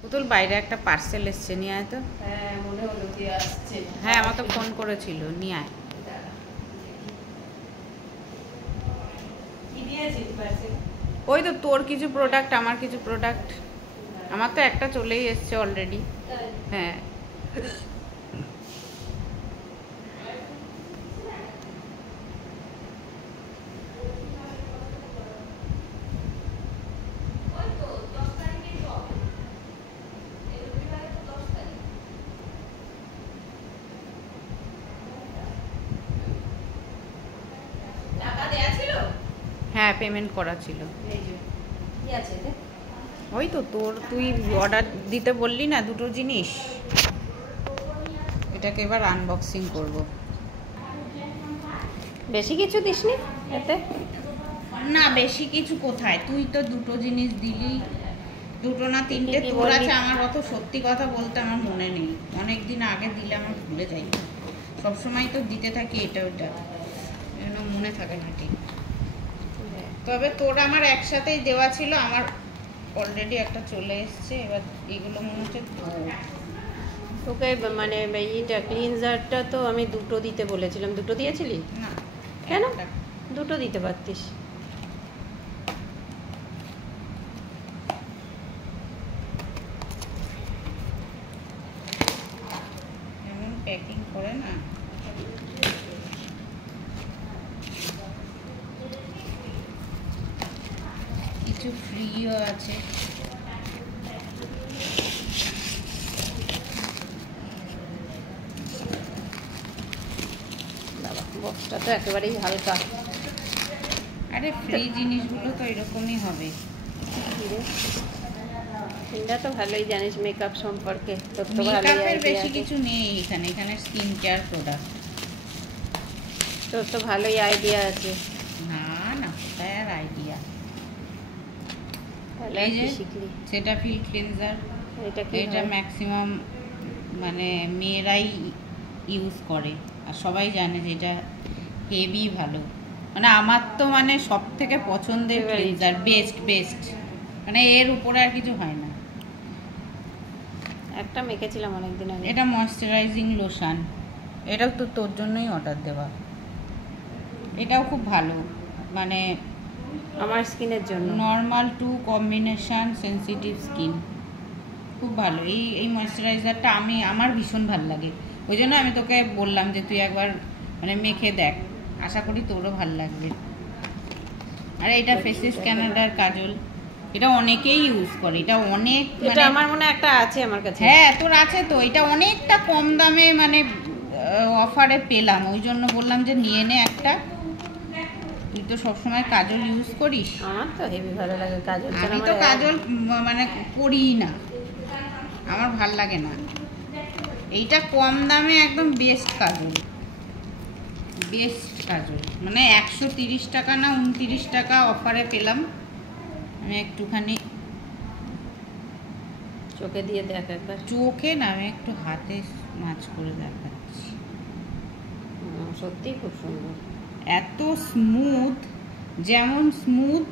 পুতুল বাইরে একটা পার্সেল এসছে, নিয়ে আয় তো। হ্যাঁ মনে হলো কি আসছে। হ্যাঁ আমাকে ফোন করেছিল, নিয়ে আয়। কি দিয়েছিস পার্সেল? ওই তো তোর কিছু প্রোডাক্ট, আমার কিছু প্রোডাক্ট। আমার তো একটা চলেই এসছে অলরেডি। হ্যাঁ হ্যাঁ পেমেন্ট করা ছিল। ওই তো তোর, তুই অর্ডার দিতে বললি না দুটো জিনিস, এটাকে এবার আনবক্সিং করব। বেশি কিছু দিসনি এতে? না বেশি কিছু কোথায়, তুই তো দুটো জিনিস দিলি, দুটো না তিনটে তোর আছে। আমার অত সত্যি কথা বলতে আমার মনে নেই, অনেক দিন আগে দিলে আমার ভুলে যাই, সবসময় তো দিতে থাকি এটা ওটা, যেন মনে থাকে না ঠিক। তবে তোর আমার একসাথেই দেওয়া ছিল, আমার অলরেডি একটা চলে এসছে। এবার এগুলো মনে হচ্ছে তোকে মানে এইটা ক্লিনজারটা তো আমি দুটো দিতে বলেছিলাম, দুটো দিয়েছিলি? না কেন? দুটো দিতে পারতিস। এমন প্যাকিং করে না, কিছু ফ্রিও আছে। বক্সটা তো একেবারেই হালকা। আরে ফ্রি জিনিসগুলো তো এরকমই হবে। এটা তো ভালোই জানিস মেকআপ সম্পর্কে, তোর তো মেকআপের ভালোই বেশি কিছু নেই এখানে, এখানে স্কিন কেয়ার প্রোডাক্ট। তোর তো ভালোই আইডিয়া আছে। না না কোথায় আর আইডিয়া। এই যে শিখলি সেটাফিল ক্লিনজার, এটা ম্যাক্সিমাম মানে মেয়েরাই ইউজ করে, আর সবাই জানে যে এটা হেভি ভালো। মানে আমার তো মানে সব থেকে পছন্দের ক্লিনজার, বেস্ট, মানে এর উপরে আর কিছু হয় না। একটা মেখেছিলাম অনেকদিন আগে। এটা ময়শ্চারাইজিং লোশন, এটাও তো তোর জন্যই অর্ডার দেওয়া। এটাও খুব ভালো, মানে আমার স্কিনের জন্য normal to combination sensitive skin, খুব ভালো। এই ময়শ্চারাইজারটা আমার ভীষণ ভালো লাগে, ওই জন্য আমি তোকে বললাম যে তুই একবার মানে মেখে দেখ, আশা করি তোরও ভালো লাগবে। আর এটা ফেসেস ক্যানাডার কাজল, এটা অনেকেই ইউজ করে, এটা অনেক, এটা আমার মনে একটা আছে আমার কাছে। হ্যাঁ তোর আছে তো, এটা অনেকটা কম দামে মানে অফারে পেলাম, ওই জন্য বললাম যে নিয়ে নে একটা। তুই তো সবসময় কাজল ইউজ করিস। আমার তো হেভি ভালো লাগে কাজল। আমি তো কাজল মানে করি না, আমার ভাল লাগে না। এইটা কম দামে একদম বেস্ট কাজল, মানে 130 টাকা না 29 টাকা অফারে পেলাম। আমি একটুখানি চোখে দিয়ে দেখ একবার। চোখে না, আমি একটু হাতে মাছ করে দেখাচ্ছি। সত্যি খুব সুন্দর, এত স্মুথ, যেমন স্মুথ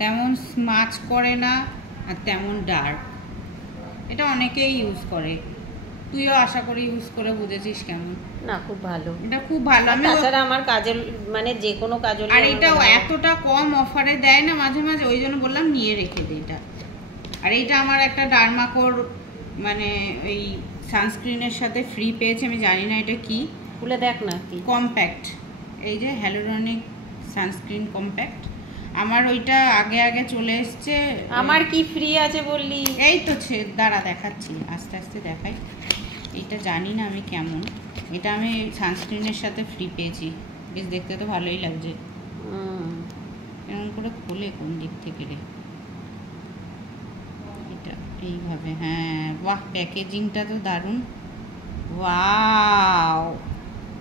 তেমন স্মাচ করে না, আর তেমন ডার্ক। এটা অনেকেই ইউজ করে, তুইও আশা করি ইউজ করে বুঝেছিস কেমন। না খুব ভালো, এটা খুব ভালো। আমি তাছাড়া আমার কাজল মানে যে কোনো কাজল, আর এটাও এতটা কম অফারে দেয় না মাঝে মাঝে, ওই জন্য বললাম নিয়ে রেখে দে এটা। আর এইটা আমার একটা ডার্মাকোর মানে ওই সানস্ক্রিনের সাথে ফ্রি পেয়েছে, আমি জানি না এটা কি, খুলে দেখ না কি। কম্প্যাক্ট, এই যে হ্যালুরনিক সানস্ক্রিন কম্প্যাক্ট, আমার ওইটা আগে চলে এসছে। আমার কি ফ্রি আছে বললি? এই তো দাঁড়া দেখাচ্ছি, আস্তে আস্তে দেখাই। এইটা জানি না আমি কেমন, এটা আমি সানস্ক্রিনের সাথে ফ্রি পেয়েছি, বেশ দেখতে তো ভালোই লাগছে। এরকম করে খোলে কোন দিক থেকে রে? এটা এইভাবে, হ্যাঁ বাহ, প্যাকেজিংটা তো দারুণ, ওয়াও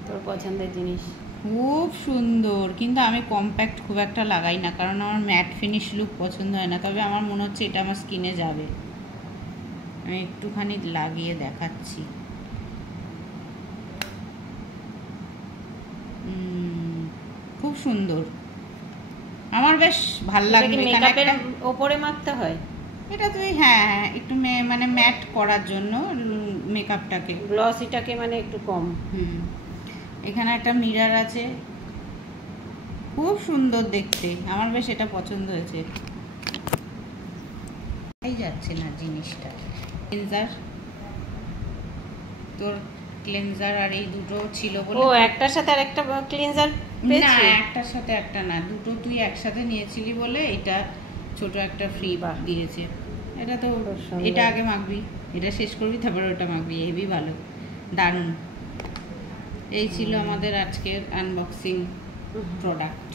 তোর পছন্দের জিনিস, খুব সুন্দর। কিন্তু আমি কম্প্যাক্ট খুব একটা লাগাই না, কারণ আমার ম্যাট ফিনিশ লুক পছন্দ হয় না। তবে আমার মনে হচ্ছে এটা আমার স্কিনে যাবে, আমি একটুখানি লাগিয়ে দেখাচ্ছি। খুব সুন্দর, আমার বেশ ভাল লাগলো। মেকআপের ওপরে মাখতে হয়? এটা তুই হ্যাঁ হ্যাঁ, একটু মানে ম্যাট করার জন্য মেকআপটাকে, গ্লসিটাকে মানে একটু কম। এখানে একটা মিরর আছে, খুব সুন্দর দেখতে, আমার বেশ এটা পছন্দ হয়েছে। এই যাচ্ছে না জিনিসটা। ক্লিনজার, তোর ক্লিনজার আর এই দুটো ছিল বলে। ও একটার সাথে আরেকটা ক্লিনজার না, পেয়েছি। একটার সাথে একটা না, দুটো তুই একসাথে নিয়েছিলি বলে এটা ছোট একটা ফ্রি দিয়েছে। এটা তো সুন্দর। এটা আগে মাখবি, এটা শেষ করবি তারপর ওটা মাখবি, হেভি ভালো, দারুণ। এই ছিল আমাদের আজকের আনবক্সিং প্রোডাক্ট।